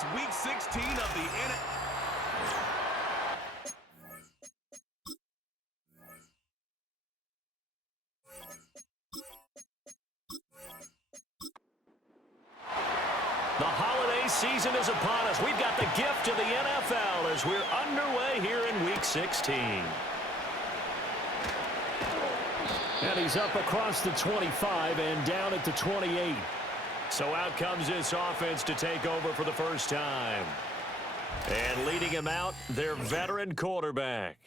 It's Week 16 of the The holiday season is upon us. We've got the gift of the NFL as we're underway here in Week 16. And he's up across the 25 and down at the 28. So out comes this offense to take over for the first time. And leading him out, their veteran quarterback.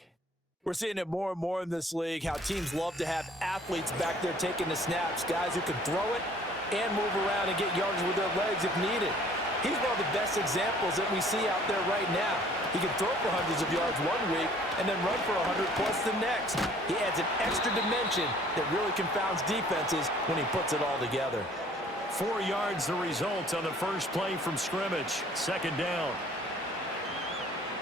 We're seeing it more and more in this league, how teams love to have athletes back there taking the snaps, guys who can throw it and move around and get yards with their legs if needed. He's one of the best examples that we see out there right now. He can throw for hundreds of yards one week and then run for 100 plus the next. He adds an extra dimension that really confounds defenses when he puts it all together. 4 yards the result on the first play from scrimmage. Second down.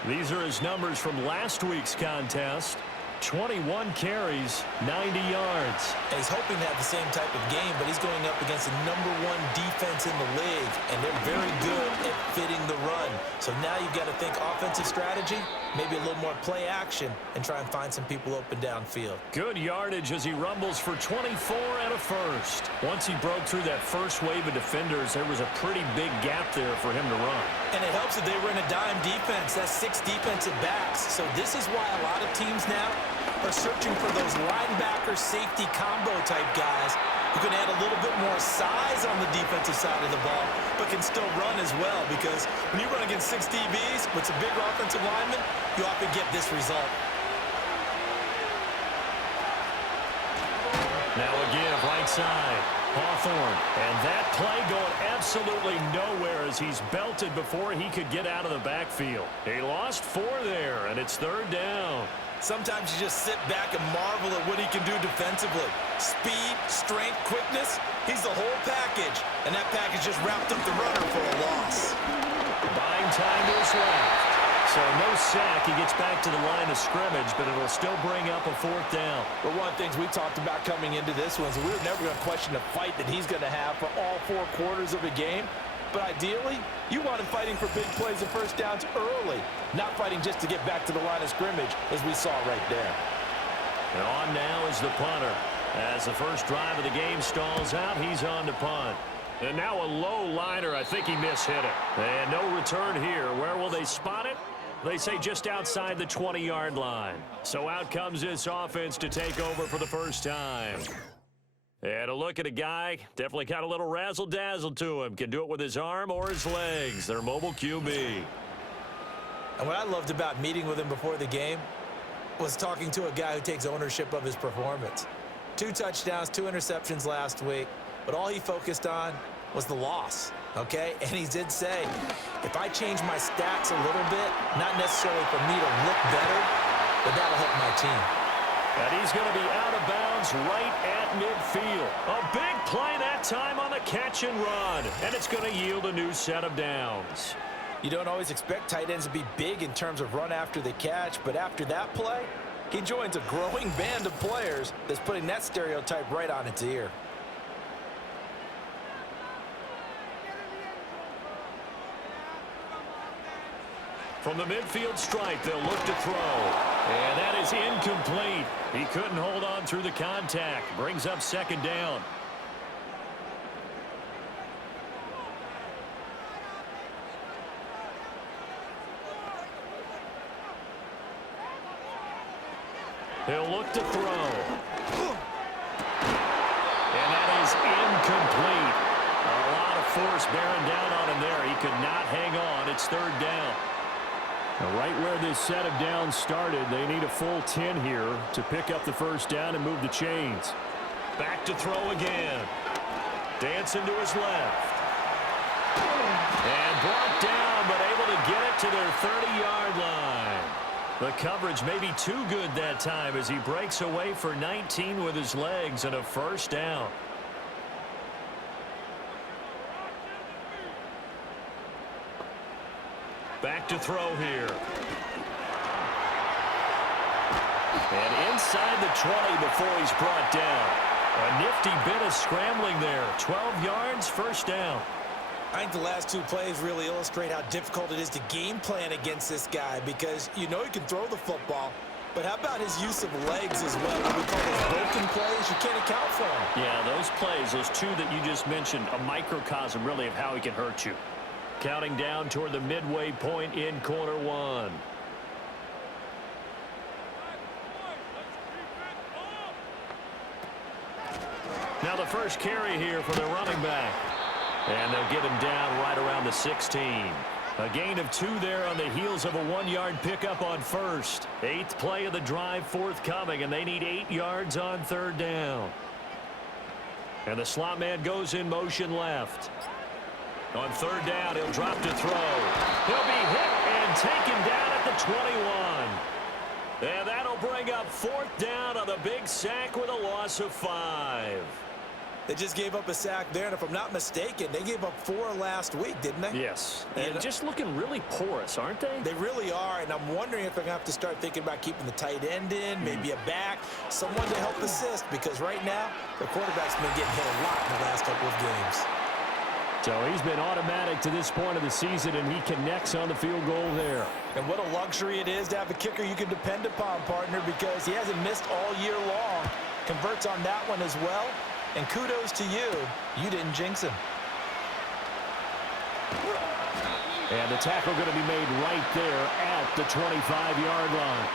These are his numbers from last week's contest. 21 carries, 90 yards. And he's hoping to have the same type of game, but he's going up against the #1 defense in the league, and they're very good at fitting the run. So now you've got to think offensive strategy, maybe a little more play action, and try and find some people open downfield. Good yardage as he rumbles for 24 and a first. Once he broke through that first wave of defenders, there was a pretty big gap there for him to run. And it helps that they were in a dime defense. That's 6 defensive backs. So this is why a lot of teams now are searching for those linebacker safety combo type guys who can add a little bit more size on the defensive side of the ball, but can still run as well, because when you run against 6 DBs with some bigger offensive linemen, you often get this result. Now again, right side, Hawthorne. And that play going absolutely nowhere as he's belted before he could get out of the backfield. He lost 4 there, and it's third down. Sometimes you just sit back and marvel at what he can do defensively. Speed, strength, quickness, he's the whole package. And that package just wrapped up the runner for a loss. Buying time to his left. So no sack. He gets back to the line of scrimmage, but it'll still bring up a 4th down. But one of the things we talked about coming into this one is we were never going to question the fight that he's going to have for all 4 quarters of a game. But ideally, you want him fighting for big plays and first downs early, not fighting just to get back to the line of scrimmage, as we saw right there. And on now is the punter. As the first drive of the game stalls out, he's on to punt. And now a low liner. I think he mishit it. And no return here. Where will they spot it? They say just outside the 20-yard line. So out comes this offense to take over for the first time. And a look at a guy, definitely got a little razzle-dazzle to him. Can do it with his arm or his legs. Their mobile QB. And what I loved about meeting with him before the game was talking to a guy who takes ownership of his performance. 2 touchdowns, 2 interceptions last week, but all he focused on was the loss, okay? And he did say, if I change my stats a little bit, not necessarily for me to look better, but that'll help my team. And he's going to be out of bounds right at midfield. A big play that time on the catch and run. And it's going to yield a new set of downs. You don't always expect tight ends to be big in terms of run after the catch, but after that play, he joins a growing band of players that's putting that stereotype right on its ear. From the midfield stripe, they'll look to throw. And that is incomplete. He couldn't hold on through the contact. Brings up second down. He'll look to throw. And that is incomplete. A lot of force bearing down on him there. He could not hang on. It's third down. Right where this set of downs started, they need a full 10 here to pick up the first down and move the chains. Back to throw again. Dancing to his left. And brought down, but able to get it to their 30-yard line. The coverage may be too good that time as he breaks away for 19 with his legs and a first down. Back to throw here. And inside the 20 before he's brought down. A nifty bit of scrambling there. 12 yards, first down. I think the last two plays really illustrate how difficult it is to game plan against this guy because you know he can throw the football, but how about his use of legs as well? What we call those broken plays, you can't account for them. Yeah, those plays, those two that you just mentioned, a microcosm really of how he can hurt you. Counting down toward the midway point in quarter one. Now the first carry here for their running back. And they'll get him down right around the 16. A gain of 2 there on the heels of a 1-yard pickup on first. 8th play of the drive forthcoming, and they need 8 yards on third down. And the slot man goes in motion left. On third down, he'll drop to throw. He'll be hit and taken down at the 21. And that'll bring up 4th down on the big sack with a loss of 5. They just gave up a sack there, and if I'm not mistaken, they gave up 4 last week, didn't they? Yes. And just looking really porous, aren't they? They really are, and I'm wondering if they're going to have to start thinking about keeping the tight end in, maybe a back, someone to help assist, because right now, the quarterback's been getting hit a lot in the last couple of games. So he's been automatic to this point of the season, and he connects on the field goal there. And what a luxury it is to have a kicker you can depend upon, partner, because he hasn't missed all year long. Converts on that one as well. And kudos to you. You didn't jinx him. And the tackle going to be made right there at the 25-yard line.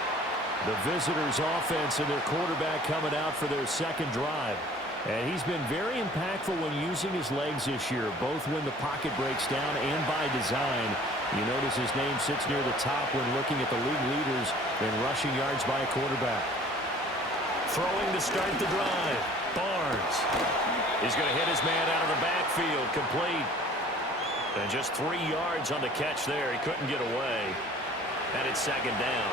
The visitors' offense and their quarterback coming out for their second drive. And he's been very impactful when using his legs this year, both when the pocket breaks down and by design. You notice his name sits near the top when looking at the league leaders in rushing yards by a quarterback. Throwing to start the drive. Barnes. He's going to hit his man out of the backfield. Complete. And just 3 yards on the catch there. He couldn't get away. And it's second down.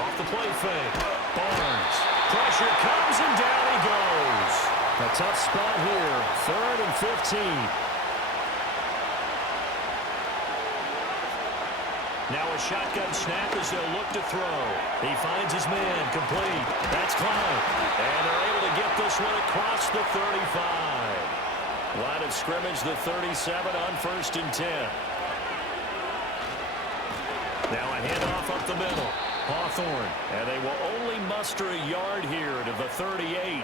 Off the play fake. Barnes. Pressure comes and down he goes. A tough spot here. 3rd and 15. Now a shotgun snap as they'll look to throw. He finds his man. Complete. That's Klein. And they're able to get this one across the 35. Line of scrimmage, the 37 on 1st and 10. Now a handoff up the middle. Hawthorne. And they will only muster a yard here to the 38.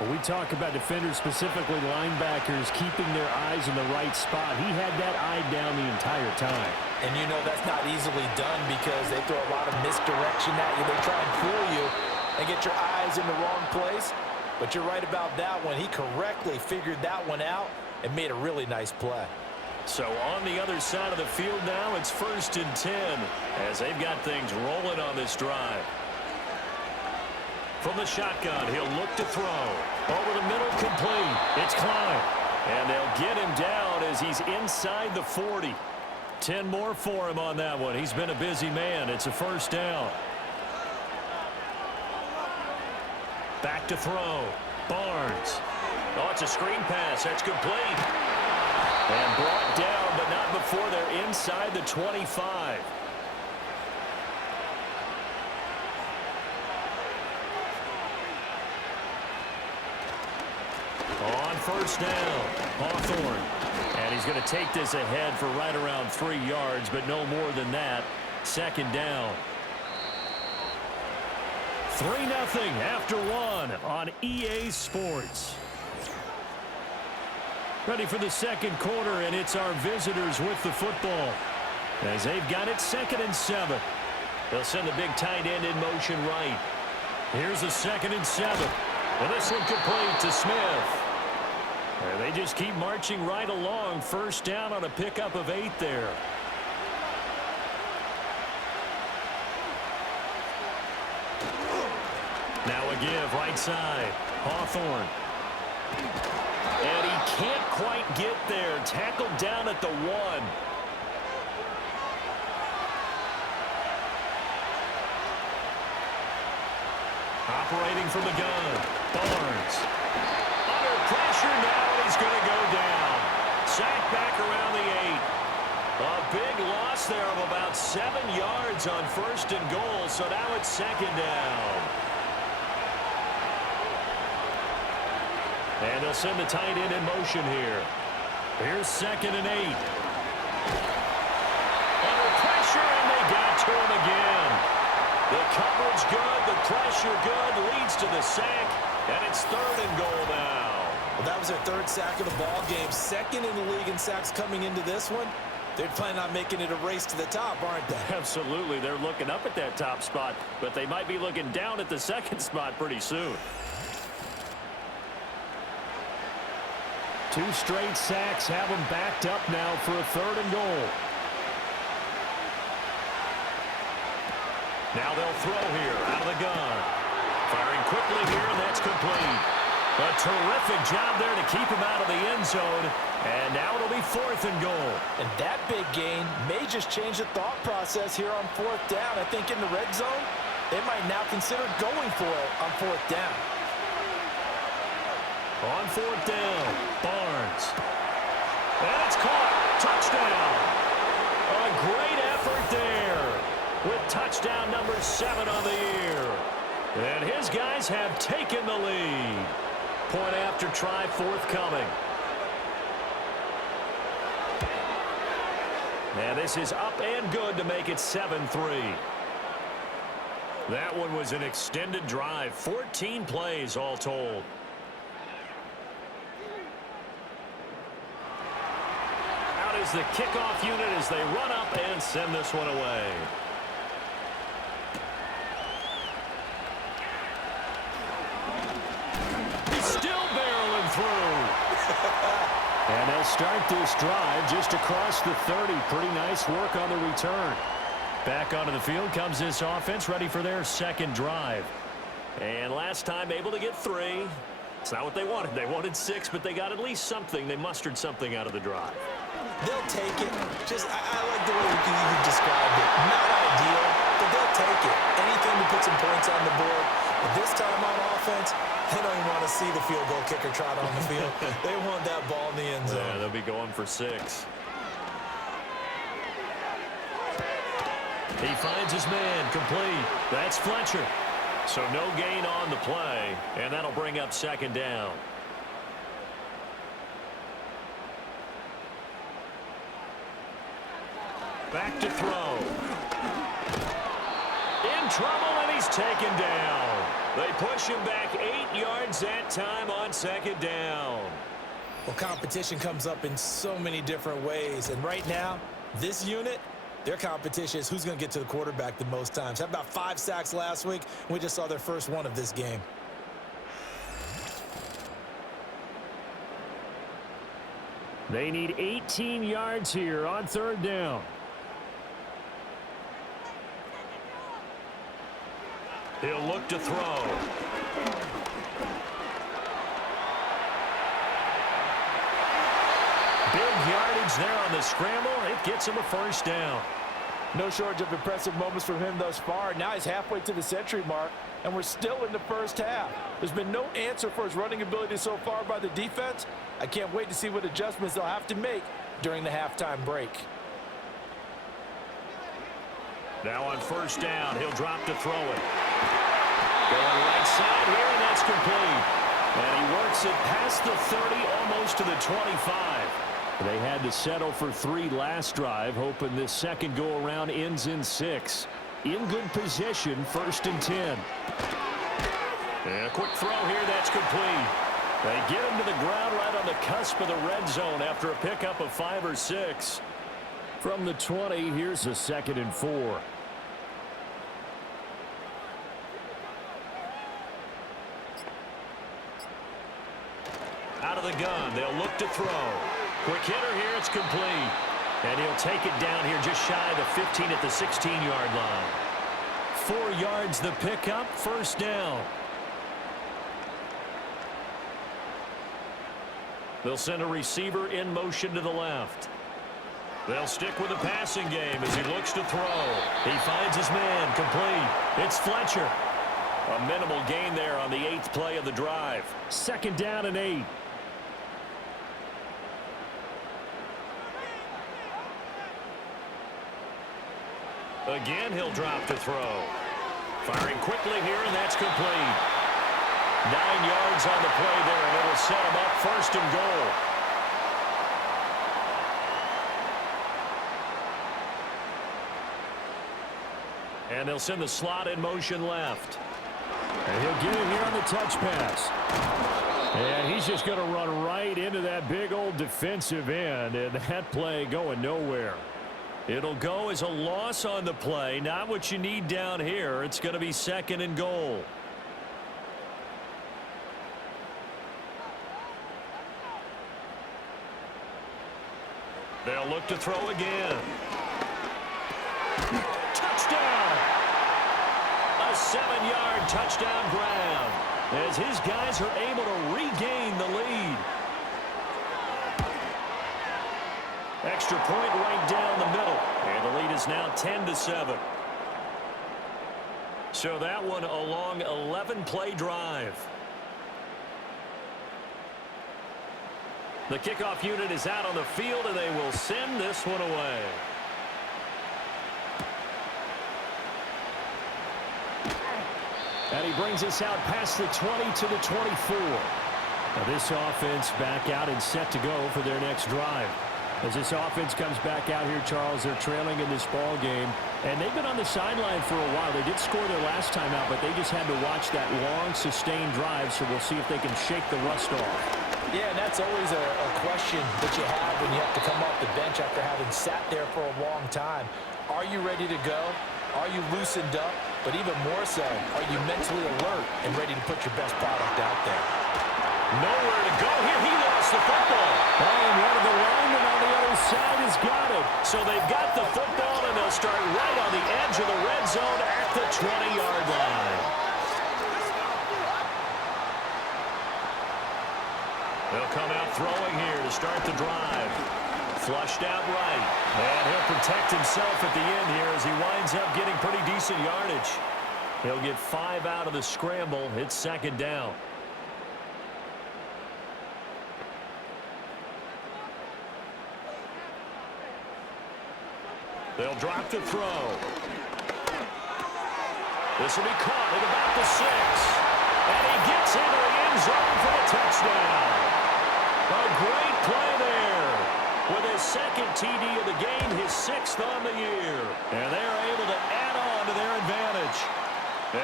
When we talk about defenders, specifically linebackers, keeping their eyes in the right spot, he had that eye down the entire time. And you know that's not easily done because they throw a lot of misdirection at you. They try and fool you and get your eyes in the wrong place. But you're right about that one. He correctly figured that one out and made a really nice play. So on the other side of the field now, it's 1st and 10 as they've got things rolling on this drive. From the shotgun, he'll look to throw. Over the middle, complete. It's Klein. And they'll get him down as he's inside the 40. 10 more for him on that one. He's been a busy man. It's a 1st down. Back to throw. Barnes. Oh, it's a screen pass. That's complete. And brought down, but not before they're inside the 25. On 1st down, Hawthorne. And he's going to take this ahead for right around 3 yards, but no more than that. 2nd down. 3-0 after 1 on EA Sports. Ready for the second quarter, and it's our visitors with the football. As they've got it 2nd and 7. They'll send the big tight end in motion right. Here's a 2nd and 7. And this one complete to Smith. And they just keep marching right along. 1st down on a pickup of 8 there. Now a give right side. Hawthorne. And he can't quite get there. Tackled down at the 1. Operating from the gun. Barnes. Under pressure now, and he's going to go down. Sacked back around the 8. A big loss there of about 7 yards on 1st and goal, so now it's 2nd down. And they'll send the tight end in motion here. Here's 2nd and 8. Under pressure, and they got to him again. The coverage good, the pressure good, leads to the sack, and it's 3rd and goal now. Well, that was their 3rd sack of the ball game. 2nd in the league in sacks coming into this one. They're planning on making it a race to the top, aren't they? Absolutely. They're looking up at that top spot, but they might be looking down at the 2nd spot pretty soon. 2 straight sacks have them backed up now for a 3rd and goal. Now they'll throw here out of the gun. Firing quickly here, and that's complete. A terrific job there to keep him out of the end zone. And now it'll be 4th and goal. And that big gain may just change the thought process here on 4th down. I think in the red zone, they might now consider going for it on 4th down. On 4th down, Barnes. And it's caught. Touchdown. A great effort there with touchdown number 7 on the year. And his guys have taken the lead. Point after try forthcoming. And this is up and good to make it 7-3. That one was an extended drive. 14 plays all told. Out is the kickoff unit as they run up and send this one away. He's still barreling through. And they'll start this drive just across the 30. Pretty nice work on the return. Back onto the field comes this offense, ready for their 2nd drive. And last time able to get 3. It's not what they wanted. They wanted 6, but they got at least something. They mustered something out of the drive. They'll take it. I like the way you described it. Not ideal, but they'll take it. Anything to put some points on the board. But this time on offense, they don't even want to see the field goal kicker trot on the field. They want that ball in the end zone. Yeah, they'll be going for 6. He finds his man complete. That's Fletcher. So no gain on the play, and that'll bring up 2nd down. Back to throw. In trouble, and he's taken down. They push him back 8 yards that time on 2nd down. Well, competition comes up in so many different ways. And right now, this unit, their competition is who's going to get to the quarterback the most times. Had about 5 sacks last week. We just saw their first one of this game. They need 18 yards here on 3rd down. He'll look to throw. Big yardage there on the scramble. It gets him a 1st down. No shortage of impressive moments from him thus far. Now he's halfway to the century mark, and we're still in the first half. There's been no answer for his running ability so far by the defense. I can't wait to see what adjustments they'll have to make during the halftime break. Now on 1st down, he'll drop to throw it. Going right side here, and that's complete. And he works it past the 30, almost to the 25. They had to settle for 3 last drive, hoping this 2nd go-around ends in 6. In good position, 1st and 10. And a quick throw here, that's complete. They get him to the ground right on the cusp of the red zone after a pickup of 5 or 6. From the 20, here's a 2nd and 4. Out of the gun, they'll look to throw. Quick hitter here, it's complete. And he'll take it down here just shy of the 15 at the 16-yard line. 4 yards the pickup, 1st down. They'll send a receiver in motion to the left. They'll stick with the passing game as he looks to throw. He finds his man, complete. It's Fletcher. A minimal gain there on the 8th play of the drive. 2nd down and 8. Again, he'll drop to throw. Firing quickly here, and that's complete. 9 yards on the play there, and it'll set him up first and goal. And they'll send the slot in motion left. And he'll get it here on the touch pass. And he's just going to run right into that big old defensive end, and that play going nowhere. It'll go as a loss on the play. Not what you need down here. It's going to be second and goal. They'll look to throw again. Touchdown! A 7-yard touchdown grab as his guys are able to regain the lead. Extra point right down the middle. And the lead is now 10-7. So that one a long 11-play drive. The kickoff unit is out on the field, and they will send this one away. And he brings us out past the 20 to the 24. Now this offense back out and set to go for their next drive. As this offense comes back out here, Charles, they're trailing in this ball game, and they've been on the sideline for a while. They did score their last time out, but they just had to watch that long, sustained drive, so we'll see if they can shake the rust off. Yeah, and that's always a question that you have when you have to come off the bench after having sat there for a long time. Are you ready to go? Are you loosened up? But even more so, are you mentally alert and ready to put your best product out there? Nowhere to go here. He lost the football. And one of the linemen on the other side has got it. So they've got the football, and they'll start right on the edge of the red zone at the 20-yard line. They'll come out throwing here to start the drive. Flushed out right. And he'll protect himself at the end here as he winds up getting pretty decent yardage. He'll get 5 out of the scramble. It's second down. They'll drop the throw. This will be caught at about the 6. And he gets into the end zone for the touchdown. A great play there. With his second TD of the game, his 6th on the year. And they're able to add on to their advantage.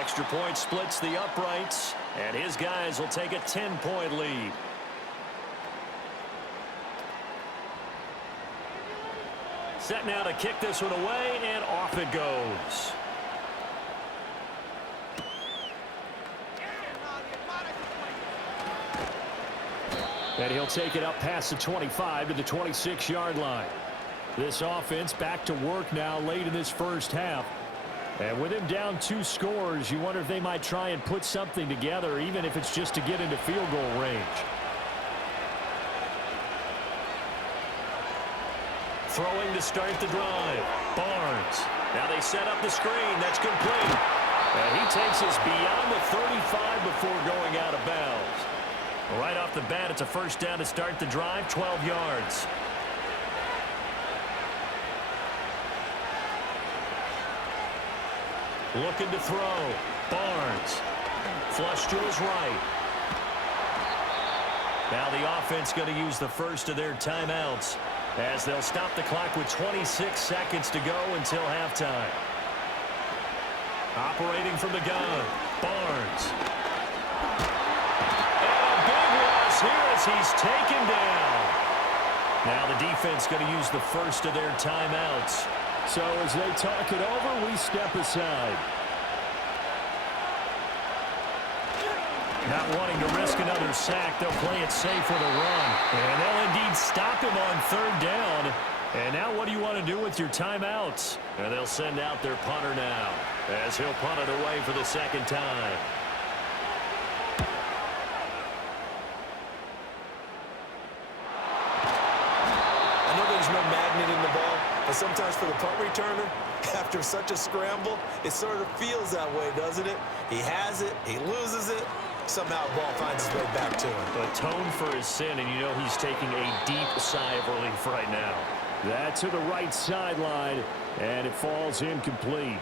Extra point splits the uprights, and his guys will take a 10-point lead. Set now to kick this one away, and off it goes. And he'll take it up past the 25 to the 26-yard line. This offense back to work now late in this first half. And with him down 2 scores, you wonder if they might try and put something together, even if it's just to get into field goal range. Throwing to start the drive. Barnes. Now they set up the screen. That's complete. And he takes us beyond the 35 before going out of bounds. Right off the bat, it's a first down to start the drive, 12 yards. Looking to throw. Barnes. Flush to his right. Now the offense going to use the first of their timeouts as they'll stop the clock with 26 seconds to go until halftime. Operating from the gun. Barnes. Here as he's taken down. Now the defense going to use the first of their timeouts. So as they talk it over, we step aside. Not wanting to risk another sack, they'll play it safe with a run. And they'll indeed stop him on 3rd down. And now what do you want to do with your timeouts? And they'll send out their punter now as he'll punt it away for the 2nd time. But sometimes for the punt returner, after such a scramble, it sort of feels that way, doesn't it? He has it, he loses it, somehow the ball finds its way back to him. Atone for his sin, and you know he's taking a deep sigh of relief right now. That to the right sideline, and it falls incomplete.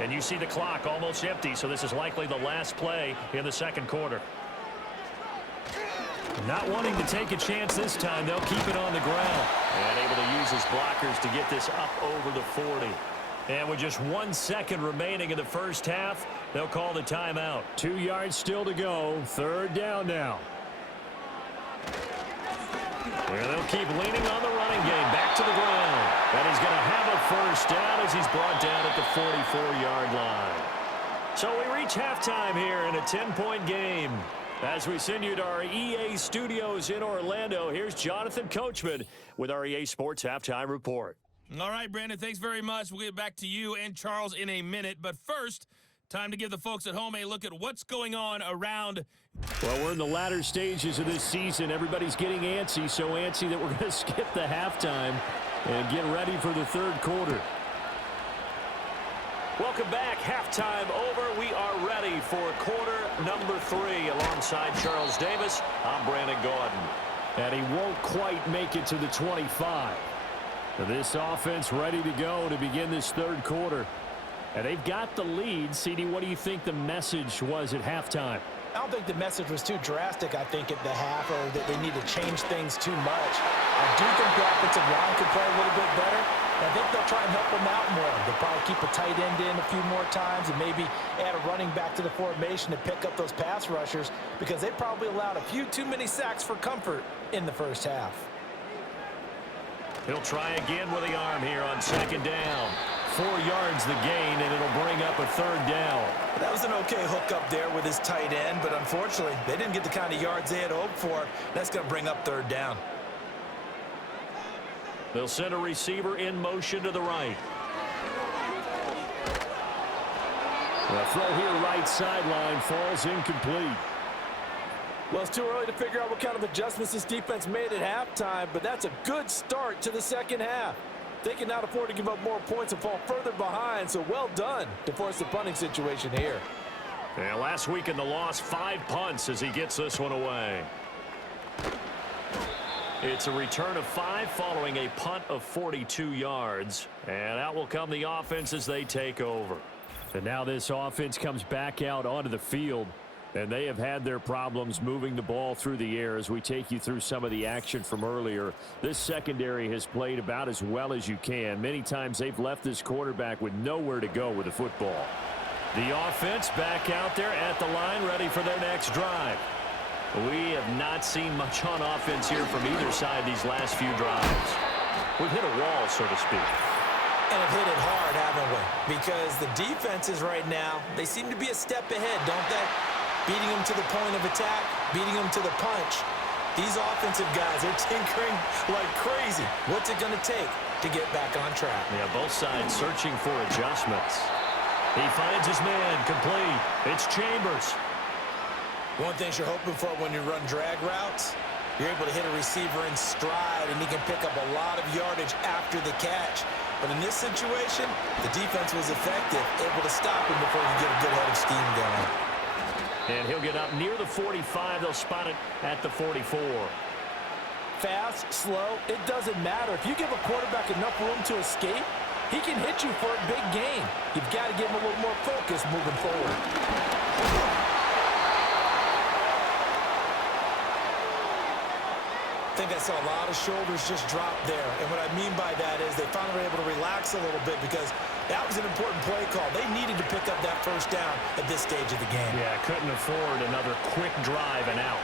And you see the clock almost empty, so this is likely the last play in the second quarter. Not wanting to take a chance this time, they'll keep it on the ground. And able to use his blockers to get this up over the 40. And with just 1 second remaining in the first half, they'll call the timeout. 2 yards still to go. Third down now. Well, they'll keep leaning on the running game. Back to the ground. And he's going to have a first down as he's brought down at the 44-yard line. So we reach halftime here in a 10-point game. As we send you to our EA studios in Orlando, here's Jonathan Coachman with our EA Sports Halftime Report. All right, Brandon, thanks very much. We'll get back to you and Charles in a minute. But first, time to give the folks at home a look at what's going on around. Well, we're in the latter stages of this season. Everybody's getting antsy, so antsy that we're going to skip the halftime and get ready for the third quarter. Welcome back. Halftime over. We are ready for quarter number 3. Alongside Charles Davis, I'm Brandon Gordon. And he won't quite make it to the 25. This offense ready to go to begin this third quarter. And they've got the lead. CD, what do you think the message was at halftime? I don't think the message was too drastic, I think, at the half, or that they need to change things too much. I do think the offensive line could play a little bit better. I think they'll try and help them out more. They'll probably keep a tight end in a few more times and maybe add a running back to the formation to pick up those pass rushers, because they probably allowed a few too many sacks for comfort in the first half. He'll try again with the arm here on second down. 4 yards the gain, and it'll bring up a third down. That was an okay hookup there with his tight end, but unfortunately, they didn't get the kind of yards they had hoped for. That's going to bring up third down. They'll send a receiver in motion to the right. The throw here right sideline falls incomplete. Well, it's too early to figure out what kind of adjustments this defense made at halftime, but that's a good start to the second half. They can not afford to give up more points and fall further behind, so well done to force the punting situation here. Yeah, last week in the loss, 5 punts as he gets this one away. It's a return of 5 following a punt of 42 yards. And out will come the offense as they take over. And now this offense comes back out onto the field. And they have had their problems moving the ball through the air as we take you through some of the action from earlier. This secondary has played about as well as you can. Many times they've left this quarterback with nowhere to go with the football. The offense back out there at the line, ready for their next drive. We have not seen much on offense here from either side these last few drives. We've hit a wall, so to speak. And have hit it hard, haven't we? Because the defenses right now, they seem to be a step ahead, don't they? Beating them to the point of attack, beating them to the punch. These offensive guys, they're tinkering like crazy. What's it going to take to get back on track? Yeah, both sides searching for adjustments. He finds his man, complete. It's Chambers. One thing you're hoping for when you run drag routes, you're able to hit a receiver in stride, and he can pick up a lot of yardage after the catch. But in this situation, the defense was effective, able to stop him before he get a good head of steam going. And he'll get up near the 45. They'll spot it at the 44. Fast, slow, it doesn't matter. If you give a quarterback enough room to escape, he can hit you for a big gain. You've got to give him a little more focus moving forward. I think I saw a lot of shoulders just drop there. And what I mean by that is they finally were able to relax a little bit, because that was an important play call. They needed to pick up that first down at this stage of the game. Yeah, couldn't afford another quick drive and out.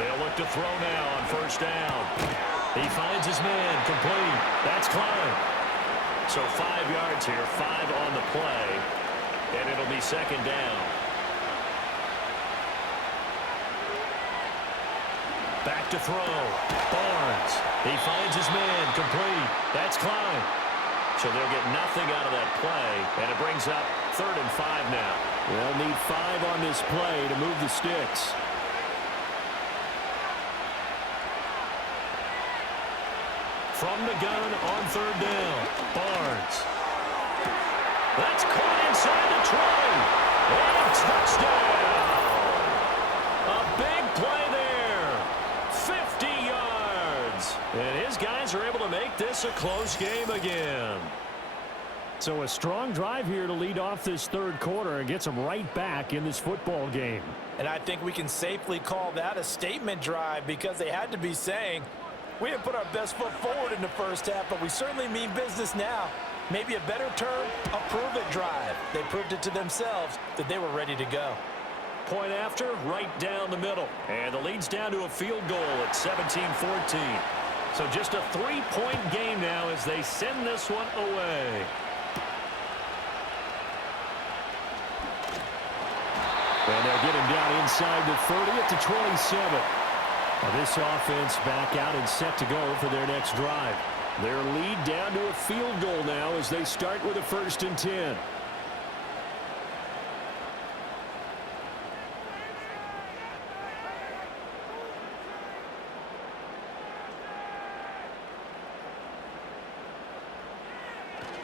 They'll look to throw now on first down. He finds his man, complete. That's Klein. So 5 yards here, 5 on the play, and it'll be second down. Back to throw. Barnes. He finds his man, complete. That's Klein. So they'll get nothing out of that play, and it brings up 3rd and 5 now. They'll need 5 on this play to move the sticks. From the gun on 3rd down, Barnes. That's caught inside the 20. And touchdown. A big play there. 50 yards. And his guys are able to make this a close game again. So a strong drive here to lead off this third quarter and gets them right back in this football game. And I think we can safely call that a statement drive because they had to be saying, we didn't put our best foot forward in the first half, but we certainly mean business now. Maybe a better term, a prove-it drive. They proved it to themselves that they were ready to go. Point after, right down the middle. And the lead's down to a field goal at 17-14. So just a 3-point game now as they send this one away. And they'll get him down inside the 30 at the 27. Now this offense back out and set to go for their next drive. Their lead down to a field goal now as they start with a 1st and 10.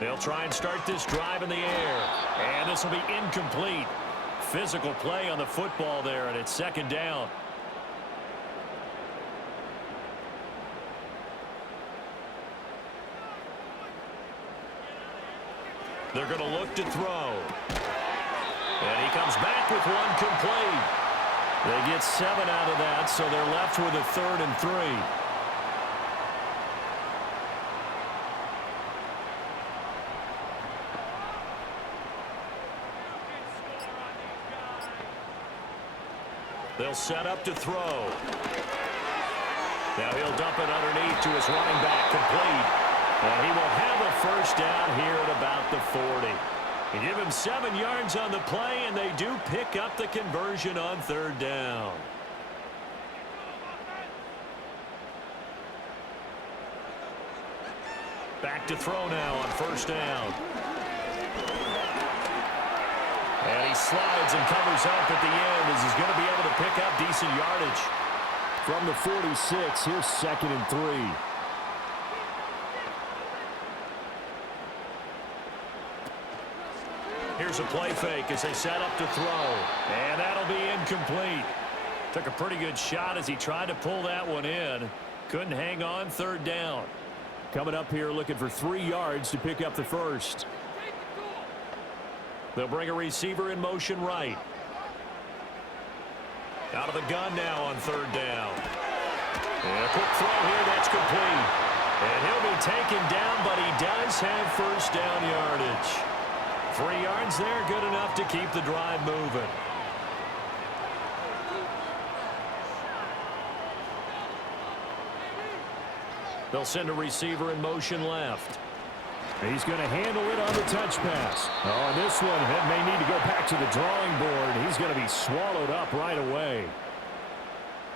They'll try and start this drive in the air. And this will be incomplete. Physical play on the football there, and it's 2nd down. They're going to look to throw. And he comes back with one complete. They get 7 out of that, so they're left with a 3rd and 3. They'll set up to throw. Now he'll dump it underneath to his running back, complete. And he will have a 1st down here at about the 40. You give him 7 yards on the play, and they do pick up the conversion on 3rd down. Back to throw now on 1st down. And he slides and covers up at the end as he's going to be able to pick up decent yardage. From the 46, here's 2nd and 3. Here's a play fake as they set up to throw. And that'll be incomplete. Took a pretty good shot as he tried to pull that one in. Couldn't hang on, 3rd down. Coming up here looking for 3 yards to pick up the 1st. They'll bring a receiver in motion right. Out of the gun now on 3rd down. And a quick throw here, that's complete. And he'll be taken down, but he does have 1st down yardage. 3 yards there, good enough to keep the drive moving. They'll send a receiver in motion left. He's going to handle it on the touch pass. Oh, this one may need to go back to the drawing board. He's going to be swallowed up right away.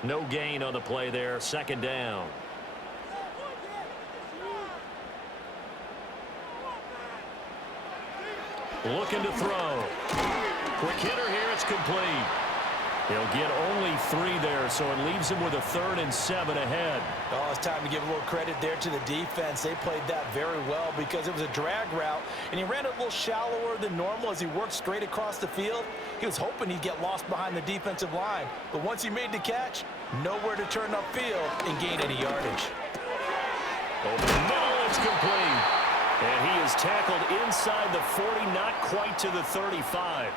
No gain on the play there, 2nd down. Looking to throw. Quick hitter here, it's complete. He'll get only 3 there, so it leaves him with a 3rd and 7 ahead. Oh, it's time to give a little credit there to the defense. They played that very well because it was a drag route, and he ran a little shallower than normal as he worked straight across the field. He was hoping he'd get lost behind the defensive line, but once he made the catch, nowhere to turn upfield and gain any yardage. Over the middle, it's complete. And he is tackled inside the 40, not quite to the 35.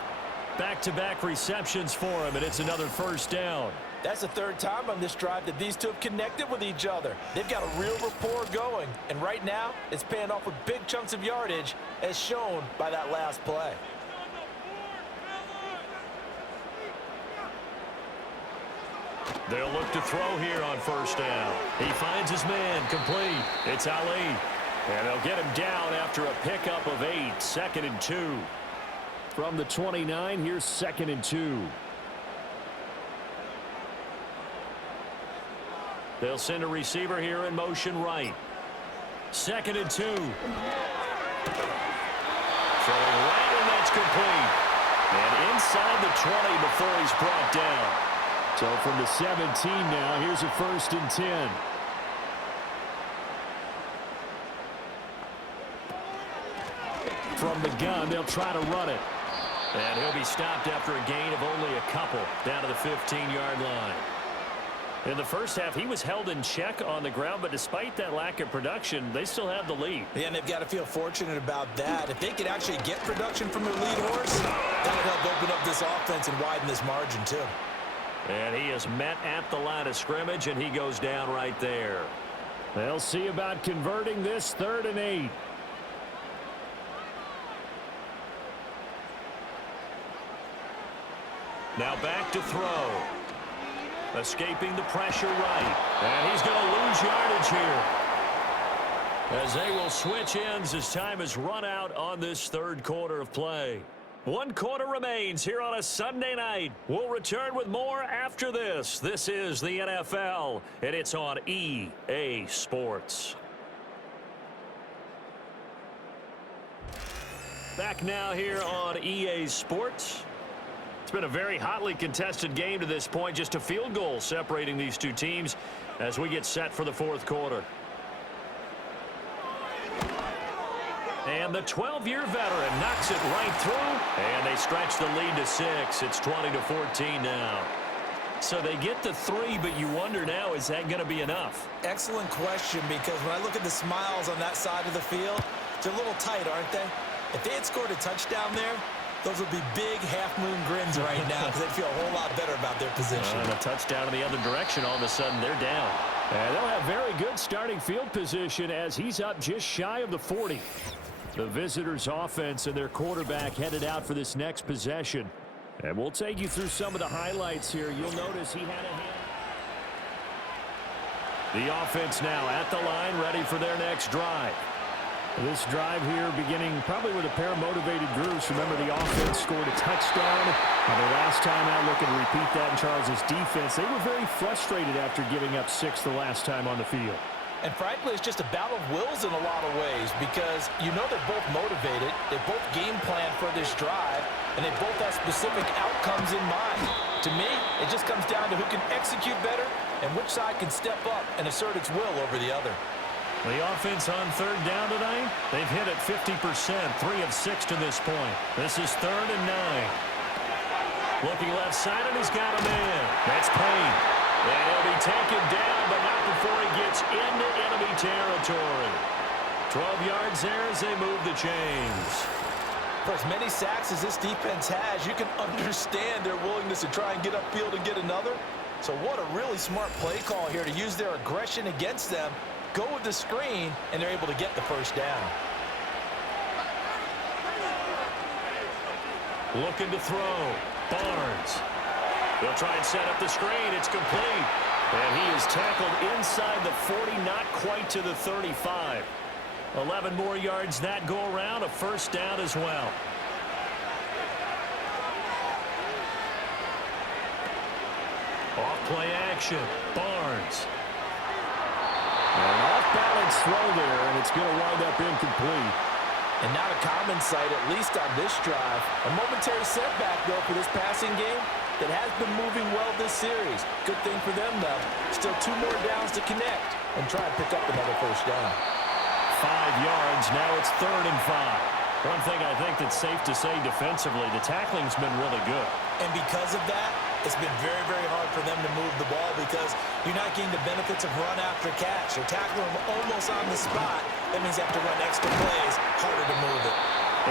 Back-to-back receptions for him, and it's another 1st down. That's the 3rd time on this drive that these two have connected with each other. They've got a real rapport going, and right now it's paying off with big chunks of yardage as shown by that last play. They'll look to throw here on 1st down. He finds his man, complete. It's Ali. And they'll get him down after a pickup of 8, 2nd and 2. From the 29, here's 2nd and 2. They'll send a receiver here in motion right. 2nd and 2. Throwing right, and that's complete. And inside the 20 before he's brought down. So from the 17 now, here's a 1st and 10. From the gun, they'll try to run it. And he'll be stopped after a gain of only a couple down to the 15-yard line. In the first half, he was held in check on the ground, but despite that lack of production, they still have the lead. Yeah, and they've got to feel fortunate about that. If they could actually get production from their lead horse, that would help open up this offense and widen this margin too. And he is met at the line of scrimmage, and he goes down right there. They'll see about converting this 3rd and 8. Now back to throw. Escaping the pressure right. And he's going to lose yardage here, as they will switch ends as time has run out on this 3rd quarter of play. 1 quarter remains here on a Sunday night. We'll return with more after this. This is the NFL, and it's on EA Sports. Back now here on EA Sports. It's been a very hotly contested game to this point. Just a field goal separating these two teams as we get set for the 4th quarter. And the 12-year veteran knocks it right through, and they stretch the lead to 6. It's 20-14 now. So they get the 3, but you wonder now, is that going to be enough? Excellent question, because when I look at the smiles on that side of the field, they're a little tight, aren't they? If they had scored a touchdown there, those would be big half-moon grins right now because they'd feel a whole lot better about their position. And a touchdown in the other direction, all of a sudden they're down. And they'll have very good starting field position as he's up just shy of the 40. The visitors' offense and their quarterback headed out for this next possession. And we'll take you through some of the highlights here. You'll notice he had a hand. The offense now at the line, ready for their next drive. This drive here beginning probably with a pair of motivated groups. Remember, the offense scored a touchdown. Their last time out, looking to repeat that in Charles's defense. They were very frustrated after giving up 6 the last time on the field. And frankly, it's just a battle of wills in a lot of ways because you know they're both motivated. They both game plan for this drive, and they both have specific outcomes in mind. To me, it just comes down to who can execute better and which side can step up and assert its will over the other. The offense on 3rd down tonight, they've hit it 50%, 3 of 6 to this point. This is 3rd and 9. Looking left side, and he's got a man. That's Payne. And he'll be taken down, but not before he gets into enemy territory. 12 yards there as they move the chains. For as many sacks as this defense has, you can understand their willingness to try and get upfield and get another. So what a really smart play call here to use their aggression against them. Go with the screen, and they're able to get the 1st down. Looking to throw. Barnes. They'll try and set up the screen. It's complete. And he is tackled inside the 40, not quite to the 35. 11 more yards that go around, a 1st down as well. Off play action. Barnes. An off-balance throw there, and it's going to wind up incomplete. And not a common sight, at least on this drive. A momentary setback, though, for this passing game that has been moving well this series. Good thing for them, though. Still 2 more downs to connect and try and pick up another 1st down. 5 yards. Now it's 3rd and 5. One thing I think that's safe to say defensively, the tackling's been really good. And because of that, it's been very, very hard for them to move the ball because you're not getting the benefits of run after catch. They're tackling them almost on the spot. That means they have to run extra plays, harder to move it.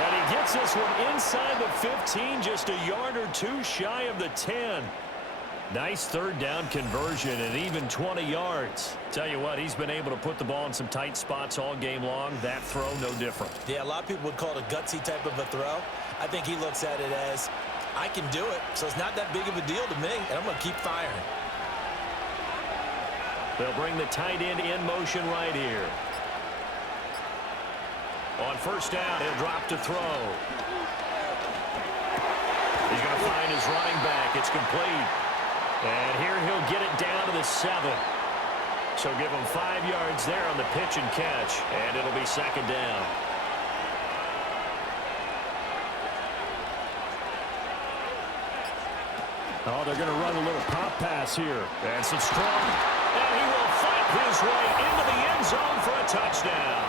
And he gets this one inside the 15, just a yard or 2 shy of the 10. Nice 3rd down conversion and even 20 yards. Tell you what, he's been able to put the ball in some tight spots all game long. That throw, no different. Yeah, a lot of people would call it a gutsy type of a throw. I think he looks at it as, I can do it, so it's not that big of a deal to me, and I'm going to keep firing. They'll bring the tight end in motion right here. On 1st down, he'll drop to throw. He's going to find his running back. It's complete. And here he'll get it down to the 7. So give him 5 yards there on the pitch and catch, and it'll be 2nd down. Oh, they're going to run a little pop pass here. That's it strong. And he will fight his way into the end zone for a touchdown.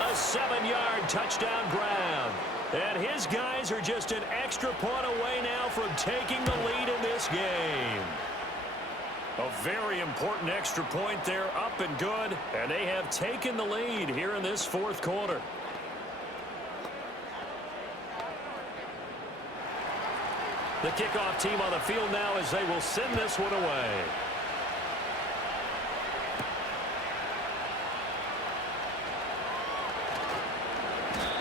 A 7-yard touchdown grab. And his guys are just an extra point away now from taking the lead in this game. A very important extra point there, up and good, and they have taken the lead here in this fourth quarter. The kickoff team on the field now as they will send this one away.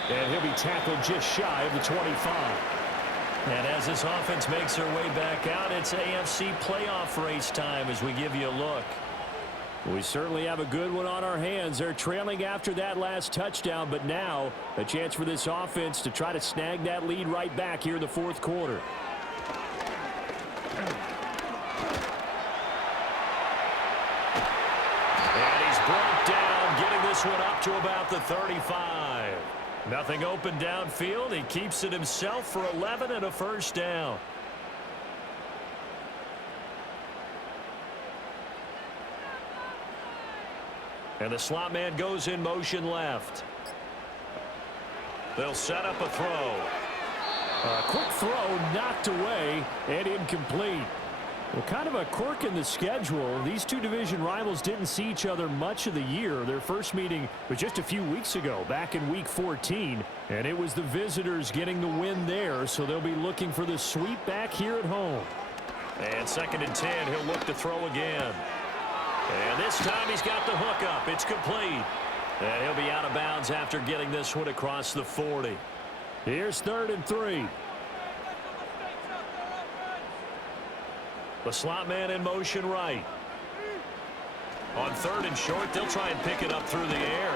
And he'll be tackled just shy of the 25. And as this offense makes their way back out, it's AFC playoff race time as we give you a look. We certainly have a good one on our hands. They're trailing after that last touchdown, but now a chance for this offense to try to snag that lead right back here in the fourth quarter. And he's brought down, getting this one up to about the 35. Nothing open downfield. He keeps it himself for 11 and a first down. And the slot man goes in motion left. They'll set up a throw. A quick throw knocked away and incomplete. Well, kind of a quirk in the schedule. These two division rivals didn't see each other much of the year. Their first meeting was just a few weeks ago, back in Week 14. And it was the visitors getting the win there, so they'll be looking for the sweep back here at home. And 2nd and 10, he'll look to throw again. And this time he's got the hook up. It's complete. And he'll be out of bounds after getting this one across the 40. Here's 3rd and 3. The slot man in motion right. On 3rd and short, they'll try and pick it up through the air.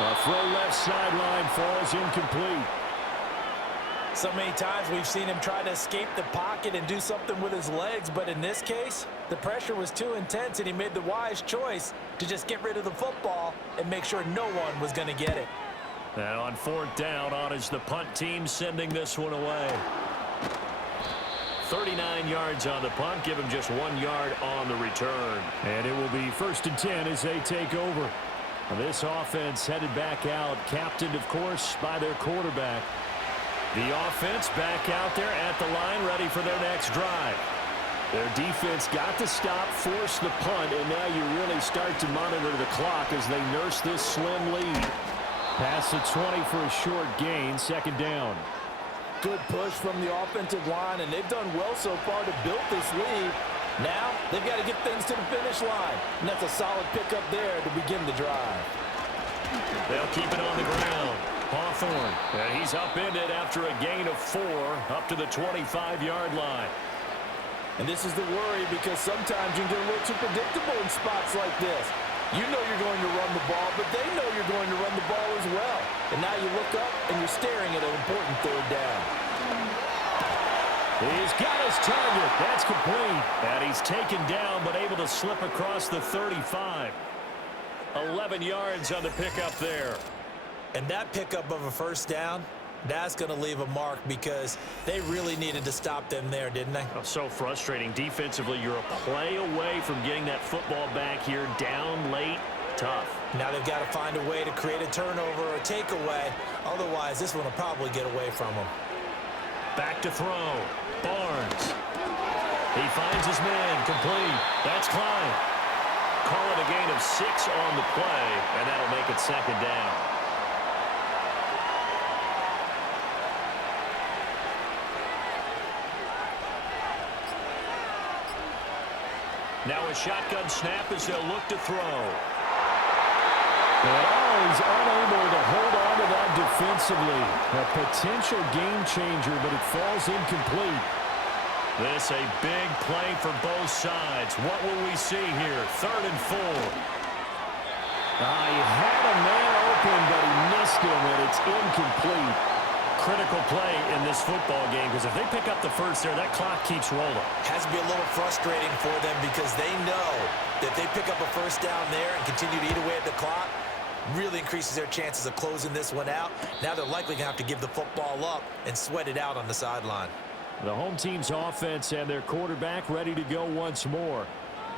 A throw left sideline falls incomplete. So many times we've seen him try to escape the pocket and do something with his legs, but in this case, the pressure was too intense and he made the wise choice to just get rid of the football and make sure no one was going to get it. And on 4th down, on is the punt team sending this one away. 39 yards on the punt, give him just 1 yard on the return. And it will be 1st and 10 as they take over. This offense headed back out, captained, of course, by their quarterback. The offense back out there at the line, ready for their next drive. Their defense got to stop, force the punt, and now you really start to monitor the clock as they nurse this slim lead. Past the 20 for a short gain, 2nd down. Good push from the offensive line, and they've done well so far to build this lead. Now they've got to get things to the finish line, and that's a solid pickup there to begin the drive. They'll keep it on the ground. Hawthorne, and he's upended after a gain of 4 up to the 25-yard line. And this is the worry because sometimes you can get a little too predictable in spots like this. You know you're going to run the ball, but they know you're going to run the ball as well. And now you look up and you're staring at an important 3rd down. He's got his target. That's complete. And he's taken down but able to slip across the 35. 11 yards on the pickup there. And that pickup of a 1st down, that's going to leave a mark because they really needed to stop them there, didn't they? Oh, so frustrating. Defensively, you're a play away from getting that football back here down late. Tough. Now they've got to find a way to create a turnover or a takeaway. Otherwise, this one will probably get away from them. Back to throw. Barnes. He finds his man. Complete. That's Klein. Call it a gain of 6 on the play, and that'll make it 2nd down. Now a shotgun snap as they'll look to throw. And he's unable to hold on to that defensively. A potential game changer, but it falls incomplete. This a big play for both sides. What will we see here? 3rd and 4. He had a man open, but he missed him, and it's incomplete. Critical play in this football game because if they pick up the first there, that clock keeps rolling. Has to be a little frustrating for them because they know that if they pick up a 1st down there and continue to eat away at the clock, really increases their chances of closing this one out. Now they're likely going to have to give the football up and sweat it out on the sideline. The home team's offense and their quarterback ready to go once more.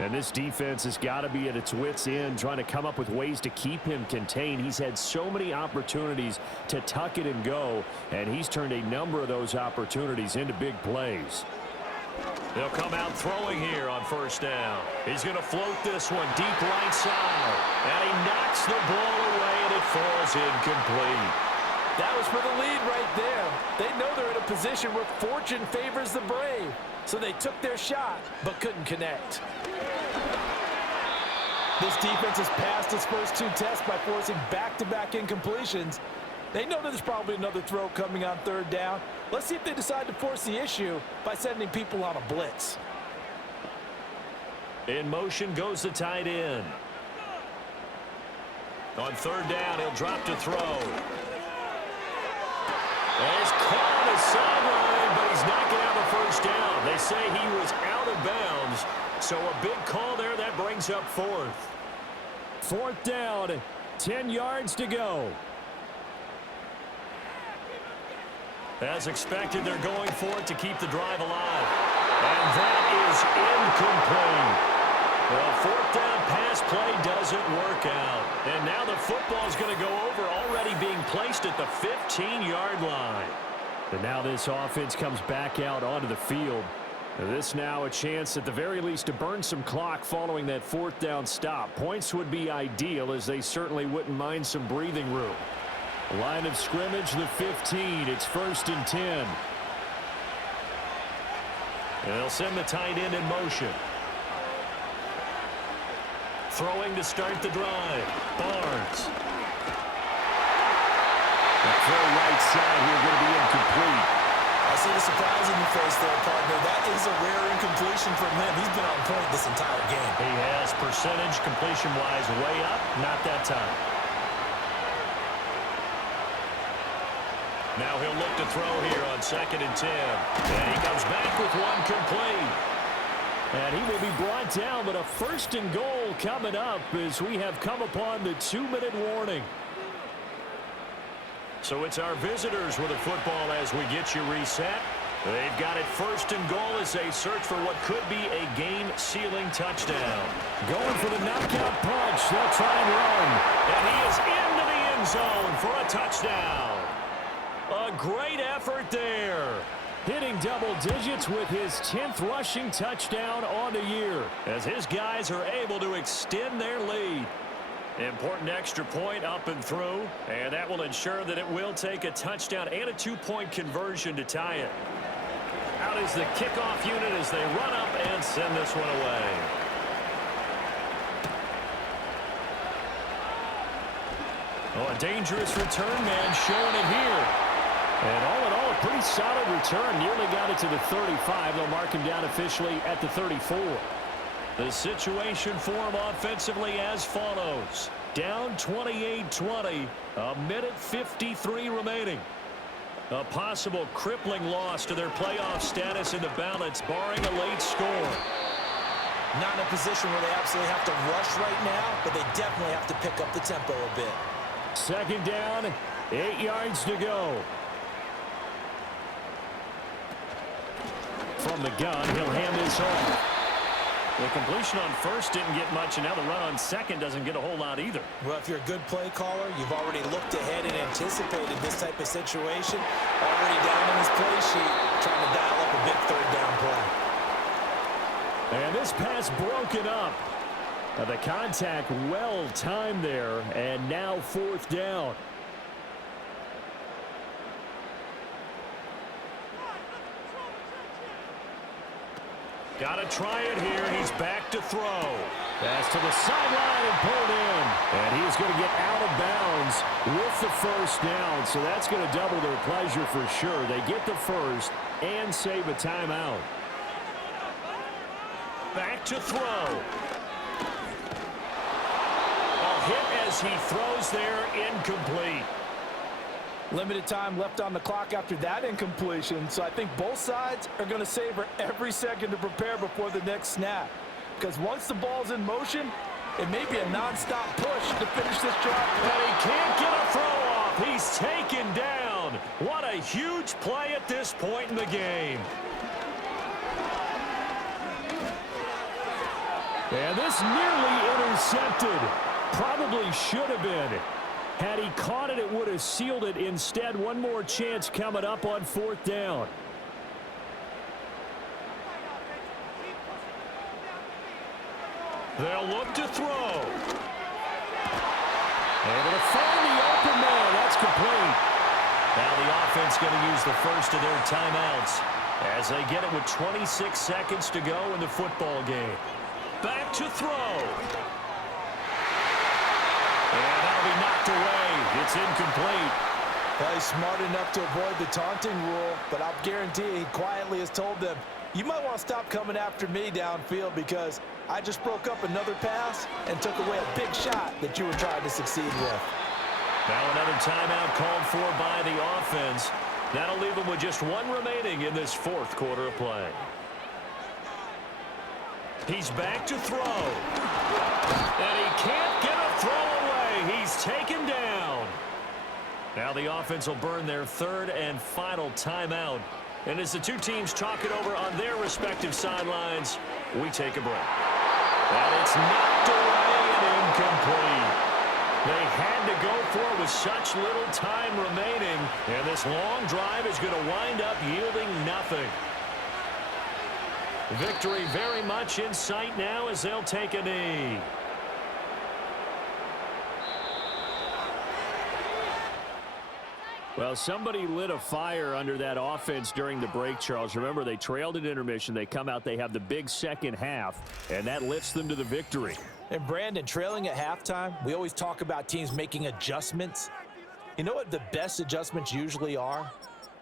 And this defense has got to be at its wits' end, trying to come up with ways to keep him contained. He's had so many opportunities to tuck it and go, and he's turned a number of those opportunities into big plays. They'll come out throwing here on first down. He's going to float this one deep right side. And he knocks the ball away, and it falls incomplete. That was for the lead right there. They know they're in a position where fortune favors the brave. So they took their shot, but couldn't connect. This defense has passed its first two tests by forcing back-to-back incompletions. They know there's probably another throw coming on third down. Let's see if they decide to force the issue by sending people on a blitz. In motion goes the tight end. On third down, he'll drop to throw. And he's caught on the sideline, but he's not going to have a first down. They say he was out of bounds. So a big call there that brings up fourth. Fourth down, 10 yards to go. As expected, they're going for it to keep the drive alive. And that is incomplete. The fourth down pass play doesn't work out. And now the football's going to go over, already being placed at the 15-yard line. And now this offense comes back out onto the field. This now a chance at the very least to burn some clock following that fourth down stop. Points would be ideal, as they certainly wouldn't mind some breathing room. Line of scrimmage, the 15. It's 1st and 10. And they'll send the tight end in motion. Throwing to start the drive. Barnes. That throw right side here going to be incomplete. I see the surprise in your face there, partner. That is a rare incompletion from him. He's been on point this entire game. He has percentage completion-wise way up. Not that time. Now he'll look to throw here on 2nd and 10. And he comes back with one complete. And he will be brought down, but a 1st and goal coming up as we have come upon the 2-minute warning. So it's our visitors with the football as we get you reset. They've got it 1st and goal as they search for what could be a game-sealing touchdown. Going for the knockout punch. They'll try and run. And he is into the end zone for a touchdown. A great effort there. Hitting double digits with his 10th rushing touchdown on the year, as his guys are able to extend their lead. Important extra point up and through, and that will ensure that it will take a touchdown and a 2-point conversion to tie it. Out is the kickoff unit as they run up and send this one away. Oh, a dangerous return man showing it here. And all in all, a pretty solid return. Nearly got it to the 35. They'll mark him down officially at the 34. The situation for him offensively as follows. Down 28-20, a minute 53 remaining. A possible crippling loss to their playoff status in the balance, barring a late score. Not in a position where they absolutely have to rush right now, but they definitely have to pick up the tempo a bit. 2nd down, 8 yards to go. From the gun, he'll hand this off. The completion on 1st didn't get much, and now the run on 2nd doesn't get a whole lot either. Well, if you're a good play caller, you've already looked ahead and anticipated this type of situation. Already down in his play sheet, trying to dial up a big 3rd down play. And this pass broken up. The contact well timed there, and now 4th down. Got to try it here. He's back to throw. Pass to the sideline and pulled in. And he is going to get out of bounds with the 1st down. So that's going to double their pleasure for sure. They get the 1st and save a timeout. Back to throw. A hit as he throws there, incomplete. Limited time left on the clock after that incompletion, so I think both sides are going to savor every second to prepare before the next snap. Because once the ball's in motion, it may be a nonstop push to finish this drive. But he can't get a throw off. He's taken down. What a huge play at this point in the game. And this nearly intercepted. Probably should have been. Had he caught it, it would have sealed it. Instead, one more chance coming up on 4th down. They'll look to throw. Able to find the open man. That's complete. Now the offense going to use the first of their timeouts as they get it with 26 seconds to go in the football game. Back to throw. And that'll be knocked away. It's incomplete. Well, he's smart enough to avoid the taunting rule, but I'll guarantee he quietly has told them, you might want to stop coming after me downfield because I just broke up another pass and took away a big shot that you were trying to succeed with. Now another timeout called for by the offense. That'll leave them with just one remaining in this fourth quarter of play. He's back to throw. And he can't get a throw away. He's taken down. Now the offense will burn their third and final timeout. And as the two teams talk it over on their respective sidelines, we take a break. And it's knocked away and incomplete. They had to go for it with such little time remaining. And this long drive is going to wind up yielding nothing. Victory very much in sight now as they'll take a knee. Well, somebody lit a fire under that offense during the break, Charles. Remember, they trailed at intermission. They come out, they have the big second half, and that lifts them to the victory. And Brandon, trailing at halftime, we always talk about teams making adjustments. You know what the best adjustments usually are?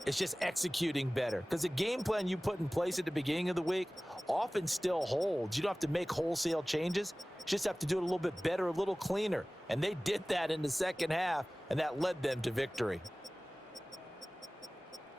It's just executing better. Because the game plan you put in place at the beginning of the week often still holds. You don't have to make wholesale changes. You just have to do it a little bit better, a little cleaner. And they did that in the second half, and that led them to victory.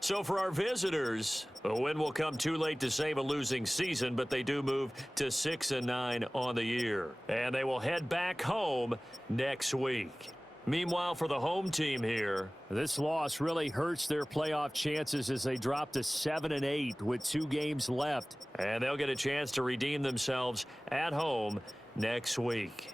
So for our visitors, a win will come too late to save a losing season, but they do move to 6-9 on the year. And they will head back home next week. Meanwhile, for the home team here, this loss really hurts their playoff chances as they drop to 7-8 with 2 games left. and they'll get a chance to redeem themselves at home next week.